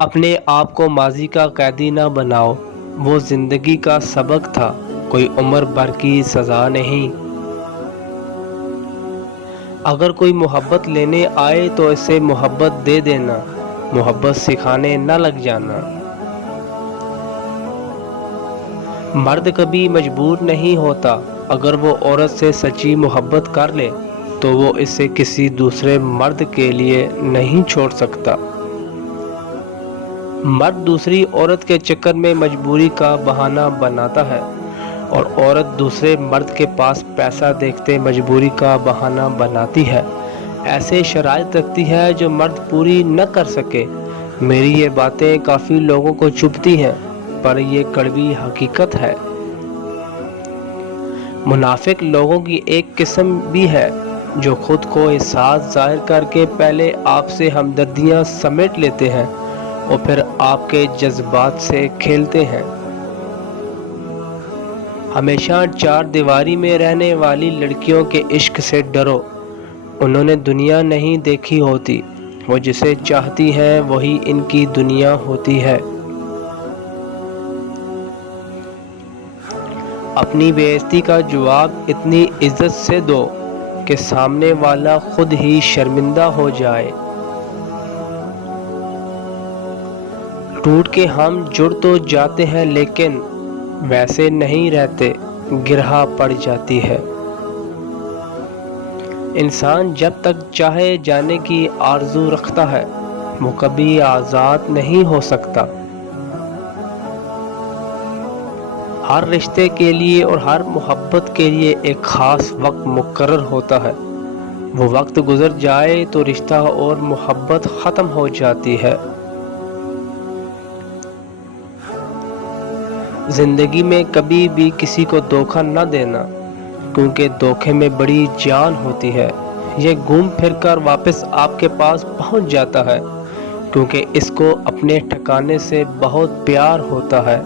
اپنے آپ کو ماضی کا قیدی نہ بناؤ، وہ زندگی کا سبق تھا، کوئی عمر بھر کی سزا نہیں۔ اگر کوئی محبت لینے آئے تو اسے محبت دے دینا، محبت سکھانے نہ لگ جانا۔ مرد کبھی مجبور نہیں ہوتا، اگر وہ عورت سے سچی محبت کر لے تو وہ اسے کسی دوسرے مرد کے لیے نہیں چھوڑ سکتا۔ مرد دوسری عورت کے چکر میں مجبوری کا بہانہ بناتا ہے، اور عورت دوسرے مرد کے پاس پیسہ دیکھتے مجبوری کا بہانہ بناتی ہے، ایسے شرائط رکھتی ہے جو مرد پوری نہ کر سکے۔ میری یہ باتیں کافی لوگوں کو چبھتی ہیں، پر یہ کڑوی حقیقت ہے۔ منافق لوگوں کی ایک قسم بھی ہے جو خود کو احساس ظاہر کر کے پہلے آپ سے ہمدردیاں سمیٹ لیتے ہیں اور پھر آپ کے جذبات سے کھیلتے ہیں۔ ہمیشہ چار دیواری میں رہنے والی لڑکیوں کے عشق سے ڈرو، انہوں نے دنیا نہیں دیکھی ہوتی، وہ جسے چاہتی ہیں وہی ان کی دنیا ہوتی ہے۔ اپنی بے عزتی کا جواب اتنی عزت سے دو کہ سامنے والا خود ہی شرمندہ ہو جائے۔ ٹوٹ کے ہم جڑ تو جاتے ہیں لیکن ویسے نہیں رہتے، گرہ پڑ جاتی ہے۔ انسان جب تک چاہے جانے کی آرزو رکھتا ہے وہ کبھی آزاد نہیں ہو سکتا۔ ہر رشتے کے لیے اور ہر محبت کے لیے ایک خاص وقت مقرر ہوتا ہے، وہ وقت گزر جائے تو رشتہ اور محبت ختم ہو جاتی ہے۔ زندگی میں کبھی بھی کسی کو دھوکہ نہ دینا، کیونکہ دھوکے میں بڑی جان ہوتی ہے، یہ گھوم پھر کر واپس آپ کے پاس پہنچ جاتا ہے، کیونکہ اس کو اپنے ٹھکانے سے بہت پیار ہوتا ہے۔